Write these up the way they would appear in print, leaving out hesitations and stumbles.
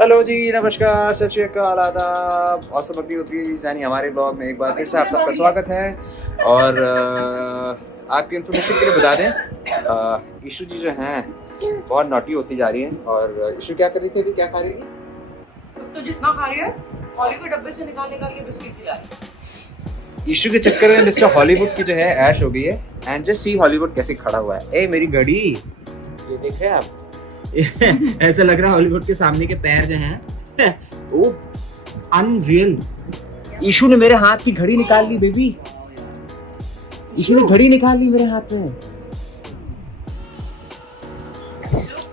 Hello जी, नमस्कार, सत श्री अकाल, आदाब। औसम अपनी उतरी यानी हमारे ब्लॉग में एक बार फिर से आप सबका स्वागत है। और आपकी इन्फॉर्मेशन के लिए बता दें, ईशू जी जो हैं बहुत नॉटी होती जा रही हैं। और ईशू क्या कर रही थी अभी, क्या खा रही थी? तो जितना खा रही है हॉली को डब्बे से निकाल निकाल के बिस्किट खिला रही है। ईशू के चक्कर में मिस्टर हॉलीवुड की जो है ऐश हो गई है। एंड जस्ट सी हॉलीवुड कैसे खड़ा हुआ है। ए मेरी घड़ी, ये देखे आप। ऐसा लग रहा है हॉलीवुड के सामने के पैर जो हैं वो अनरियल। ईशू ने मेरे हाथ की घड़ी निकाल ली बेबी। ईशू ने घड़ी निकाल ली मेरे हाथ में।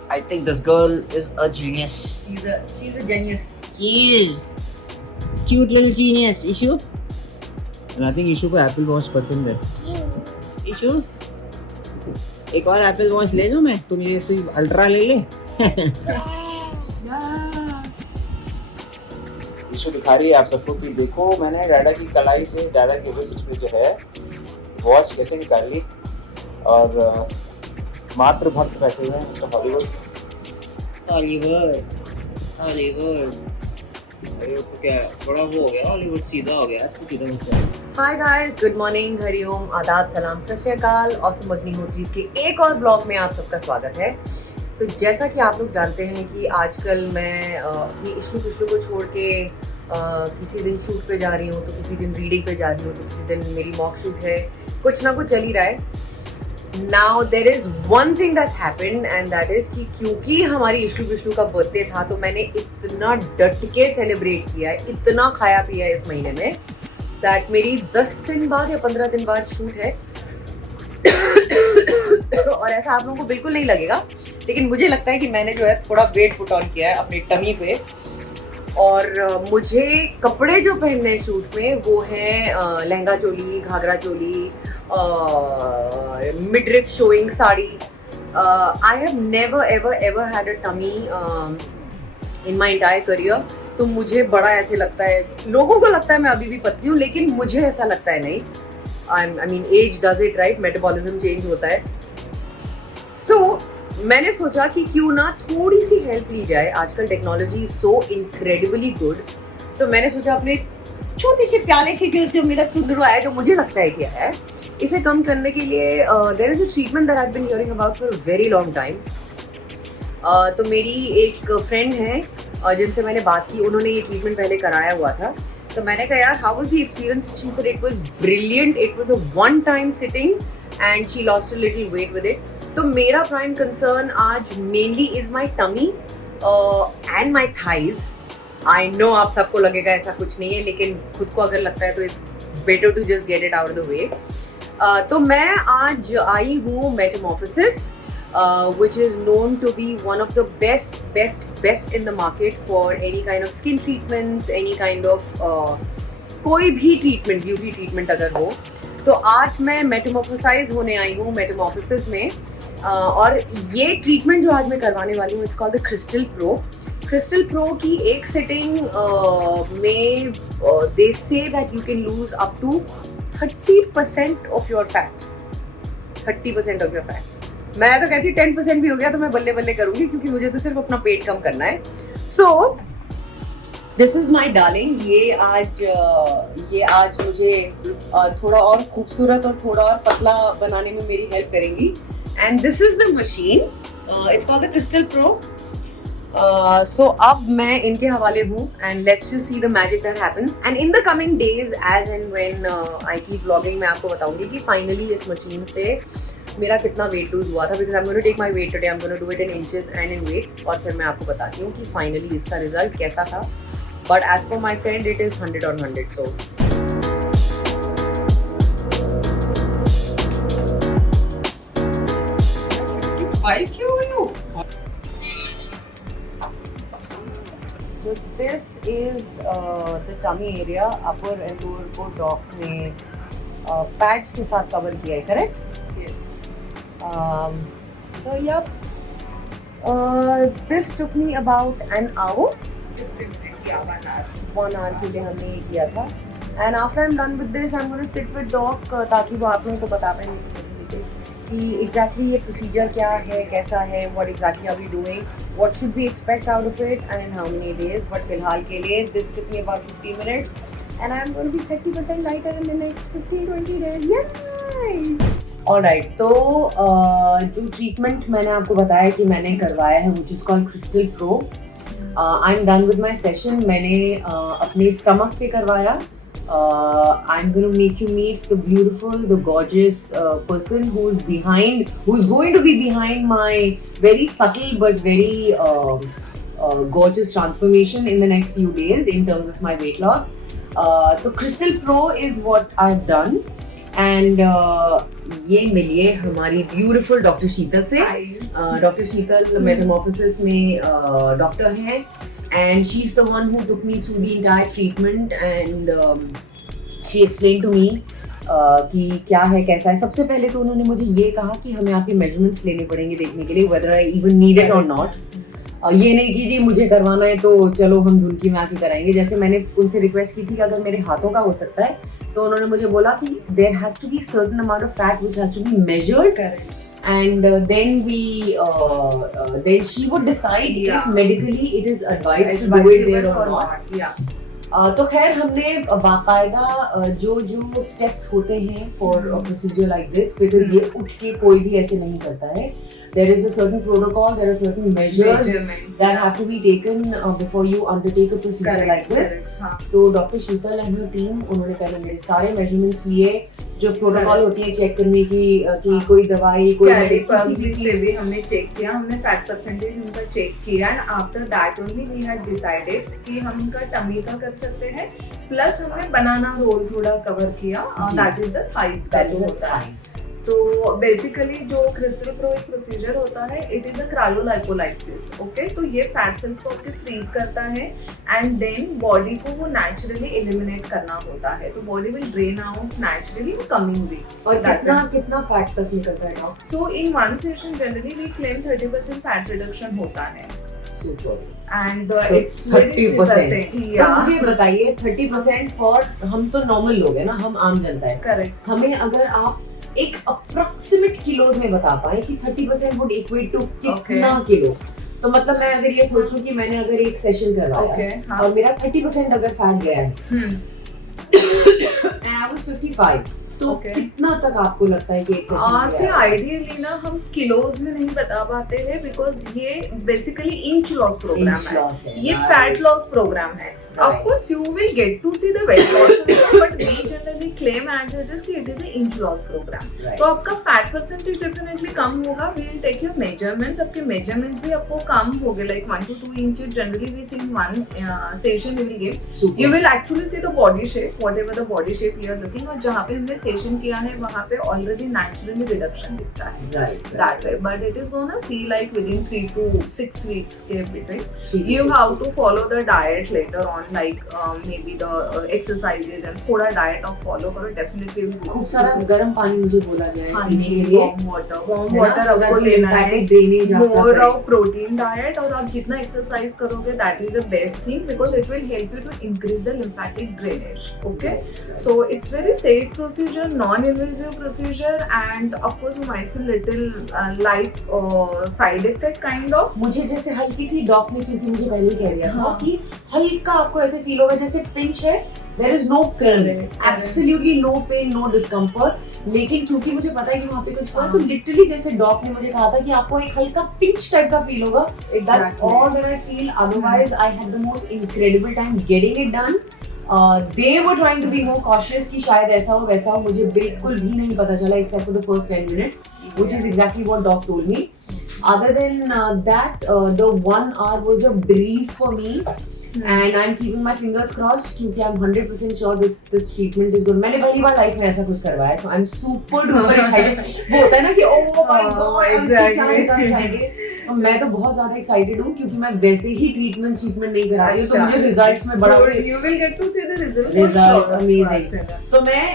I think this girl is a genius. She's a genius. She is cute little genius. Ishu, and I think ईशू को एप्पल वॉच पसंद है। ईशू, एक और एप्पल वॉच ले लूं मैं? तुम ये सिर्फ अल्ट्रा ले ले। ईशू दिखा रही है आप सबको कि देखो मैंने डाडा की कलाई से, डाडा की रिस्ट से जो है वॉच कैसे निकाल ली। और मात्र भक्त बैठे हुए हैं मिस्टर हॉलीवुड। हॉलीवुड हॉलीवुड, अरे वो क्या बड़ा वो हो गया, हॉलीवुड सीधा हो गया, आज कुछ सीधा हो गया। Hi guys, good morning, Hariom, आदाब, सलाम, सत श्री अकाल। औसम अग्निहोत्री के एक और ब्लॉग में आप सबका स्वागत है। तो जैसा कि आप लोग जानते हैं कि आजकल मैं अपनी इश्लू पिछलू को छोड़ के किसी दिन शूट पे जा रही हूँ, तो किसी दिन रीडिंग पे जा रही हूँ, तो किसी दिन मेरी मॉक शूट है, कुछ ना कुछ चल ही रहा है। Now there is one thing that's happened and that is कि क्योंकि हमारी इश्लू पिछलू का बर्थडे था तो मैंने इतना डट के सेलिब्रेट किया है, इतना खाया पिया है इस महीने में, दैट मेरी 10 दिन बाद या 15 दिन बाद शूट है। और ऐसा आप लोगों को बिल्कुल नहीं लगेगा, लेकिन मुझे लगता है कि मैंने जो है थोड़ा वेट पुट ऑन किया है अपनी टमी पे। और मुझे कपड़े जो पहनने हैं शूट में वो है lehenga choli, ghagra choli, midriff showing sari. I have never ever had a tummy in my entire career। तो मुझे बड़ा ऐसे लगता है, लोगों को लगता है मैं अभी भी पतली हूँ, लेकिन मुझे ऐसा लगता है नहीं। I mean age does it right, metabolism change होता है। So मैंने सोचा कि क्यों ना थोड़ी सी हेल्प ली जाए। आजकल technology is so incredibly good, तो मैंने सोचा अपने छोटे से प्याले से जो मेरा टुंडरू है, जो मुझे लगता है कि है, इसे कम करने के लिए there is a treatment that I have been hearing about for a very long time. तो मेरी एक फ्रेंड है जिनसे मैंने बात की, उन्होंने ये ट्रीटमेंट पहले कराया हुआ था। तो मैंने कहा यार how was the experience? She said it was brilliant, it was a one time sitting and she lost a little weight with it. तो मेरा प्राइम कंसर्न आज mainly is my tummy and my thighs. I know आप सबको लगेगा ऐसा कुछ नहीं है, लेकिन खुद को अगर लगता है तो it's better to just get it out the way. तो मैं आज आई हूँ metamorphosis, which is known to be one of the best in the market for any kind of skin treatments, any kind of कोई भी treatment, beauty treatment अगर हो। तो आज मैं मेटामॉर्फोसाइज होने आई हूँ मेटामॉर्फोसिस में। और ये ट्रीटमेंट जो आज मैं करवाने वाली हूँ, it's called the Crystal Pro. Crystal Pro की एक सिटिंग में they say that you can lose up to 30% off your fat. 30% off your fat. मैं तो कहती हूँ 10% भी हो गया तो मैं बल्ले बल्ले करूंगी, क्योंकि मुझे तो सिर्फ अपना पेट कम करना है। So this is my darling. ये आज मुझे थोड़ा और खूबसूरत और थोड़ा और पतला बनाने में मेरी हेल्प करेंगी। And this is the machine, it's called the Crystal Pro. So अब मैं इनके हवाले हूँ and let's just see the magic that happens. And in the coming days as and when I keep vlogging, मैं आपको बताऊंगी कि फाइनली इस मशीन से मेरा कितना वेट लूज हुआ था, because I am going to take my weight today, I am going to do it in inches and in weight. और फिर मैं आपको बताती हूँ कि फाइनली इसका रिजल्ट कैसा था। But as per my friend it is 100 on 100। So So this is the tummy area, upper and lower को डॉग में पैड्स के साथ कवर किया है, correct? Yes. So yep, this took me about an hour. 60 minutes या 1 hour. 1 hour के लिए हमने ये किया था। And after I'm done with this, I'm going to sit with dog ताकि वो आप लोगों को बता पाएंगे कि एग्जैक्टली ये प्रोसीजर क्या है, कैसा है, what exactly are we doing, what should we expect out of it and how many days. But फिलहाल के लिए this took me about 50 minutes and I'm going to be 30% lighter in the next 15-20 days. Yay! Alright, तो जो treatment मैंने आपको बताया कि मैंने करवाया है which is called Crystal Pro. I'm done with my session. मैंने अपने स्टमक पे करवाया. I'm going to make you meet the beautiful, the gorgeous person who's going to be behind my very subtle but very gorgeous transformation in the next few days in terms of my weight loss. So Crystal Pro is what I've done. And ये मिलिए हमारी beautiful doctor शीतल से. Doctor शीतल Metamorphosis में doctor हैं. And she's the one who took me through the entire treatment and she explained to me कि क्या है कैसा है. सबसे पहले तो उन्होंने मुझे ये कहा कि हमें आपके measurements लेने पड़ेंगे देखने के लिए whether I even need it or not. ये नहीं कि जी मुझे करवाना है तो चलो हम धुनकी में आके कराएंगे. जैसे मैंने उनसे रिक्वेस्ट की थी कि अगर मेरे हाथों का हो सकता है तो उन्होंने मुझे बोला कि there has to be certain amount of fat which has to be measured. And then she would decide if medically it is advised to do it there or not. तो खैर हमने बाकायदा जो steps होते हैं for a procedure like this, because ये उठ के कोई भी ऐसे नहीं करता है. There is a certain protocol, there are certain measures that have to be taken before you undertake a procedure like this. तो doctor Sheetal and her team उन्होंने पहले मेरे सारे measurements लिए. जो प्रोटोकॉल होती है चेक करने की कोई दवाई कोई से भी हमने चेक किया. हमने फैट परसेंटेज उनका चेक किया and after that only we had decided कि हम उनका टमी का कर सकते हैं. प्लस हमने बनाना रोल थोड़ा कवर किया. दैट इज द थाइस का जो होता है. तो बेसिकली जो क्रिस्टल प्रो एक प्रोसीजर होता है, इट इज अ क्रायोलाइपोलाइसिस. ओके, तो ये फैट सेल्स को आपके फ्रीज करता है एंड देन बॉडी को वो नेचुरली एलिमिनेट करना होता है. तो body will drain out naturally in coming weeks. और कितना फैट तक निकलता है doctor? So in one session generally we claim 30% fat reduction होता है. And it's 30%. तो मुझे बताइए 30% फॉर हम तो नॉर्मल लोग हैं ना, हम आम जनता है. करेक्ट. हमें अगर आप एक अप्रोक्सीमेट किलोज में बता पाए कि 30% वुड इक्वेट टू कितना किलो, तो मतलब मैं अगर ये सोचूं कि मैंने अगर एक सेशन करवाया और मेरा 30% अगर फैट गया है and I was 55, तो कितना तक आपको लगता है कि एक सेशन से आइडियली ना हम किलोज में नहीं बता पाते हैं बिकॉज ये बेसिकली इंच लॉस प्रोग्राम है. ये फैट लॉस प्रोग्राम है. Of course, you will get to see the weight loss, but we generally claim as it is कि it is an inch loss program. तो आपका fat percentage definitely कम होगा. We will take your measurements. आपके measurements भी आपको कम होंगे, like 1 to 2 inches. Generally, we see in one session we will give. You will actually see the body shape, whatever the body shape you are looking. और जहाँ पे हमने session किया है वहाँ पे already naturally reduction दिखता है. Right. That way, but it is gonna see like within 3 to 6 weeks के between. You have to follow the diet later on. Like maybe the exercises and थोड़ा diet आप follow करो, definitely खूब सारा गर्म पानी मुझे बोला गया है पीने के लिए. warm water आपको लेना है. more of protein diet और आप जितना exercise करोगे that is the best thing because it will help you to increase the lymphatic drainage. Okay, so it's very safe procedure, non-invasive procedure and of course you might feel little light side effect kind of. मुझे जैसे हल्की सी doctor ने क्योंकि मुझे पहले कह दिया था कि हल्का आपको ऐसे फील होगा जैसे पिंच है. There is no pain, absolutely no pain, no discomfort. लेकिन क्योंकि मुझे पता है कि वहाँ पे कुछ हुआ तो लिटरली जैसे डॉक्टर ने मुझे कहा था कि आपको एक हल्का पिंच टाइप का फील होगा. That's all that I feel. Otherwise, I had the most incredible time getting it done. They were trying to be more cautious कि शायद ऐसा हो वैसा हो. मुझे बिल्कुल भी नहीं पता चला except for the first 10 minutes, which is exactly what doc told me. Other than that, the 1 hour was a breeze for me. And I'm keeping my fingers crossed क्योंकि I'm 100% sure this treatment is good. मैंने पहली बार life में ऐसा कुछ करवाया, so I'm super duper excited. वो होता है ना कि oh my god, exactly. मैं तो बहुत ज्यादा excited हूँ क्योंकि मैं वैसे ही treatment नहीं करा रही हूँ, तो मुझे results में बड़ा you will get to see the results amazing. तो मैं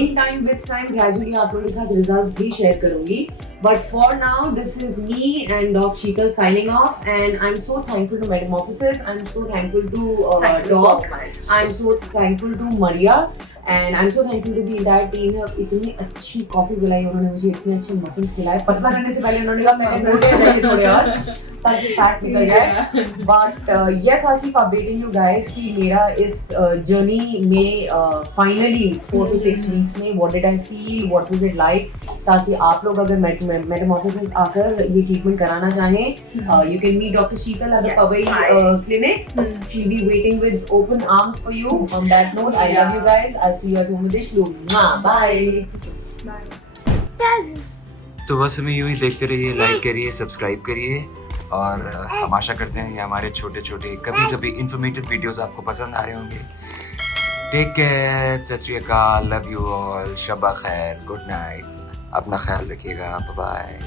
in time with time gradually आप लोगों के साथ results भी share करूँगी. But for now, this is me and Doc Sheetal signing off, and I'm so thankful to Metamorphosis. I'm so thankful to Doc. I'm so thankful to Maria, and I'm so thankful to the entire team. इतनी अच्छी coffee पिलाई उन्होंने मुझे, इतने अच्छे muffins खिलाए. पतला करने से पहले उन्होंने कहा मैं मोटे हैं थोड़े और. ताकि फैट निकल जाए। But yes, I keep updating you guys कि मेरा इस जर्नी में फाइनली 4 to 6 वीक्स में what did I feel, what was it like, ताकि आप लोग अगर मेटामॉर्फोसिस आकर ये ट्रीटमेंट कराना चाहें, you can meet doctor Sheetal at the Powai clinic. She be waiting with open arms for you. On that note, I love you guys, I see you at home with Dishlu. Bye. तो बस हमें यूं ही देखते रहिए, लाइक करिए, subscribe करिए, और हम आशा करते हैं ये हमारे छोटे छोटे कभी कभी इन्फॉर्मेटिव वीडियोस आपको पसंद आ रहे होंगे। टेक केयर, सत श्री अकाल, लव यू ऑल, शब्बा खैर, गुड नाइट, अपना ख्याल रखिएगा, बाय बाय।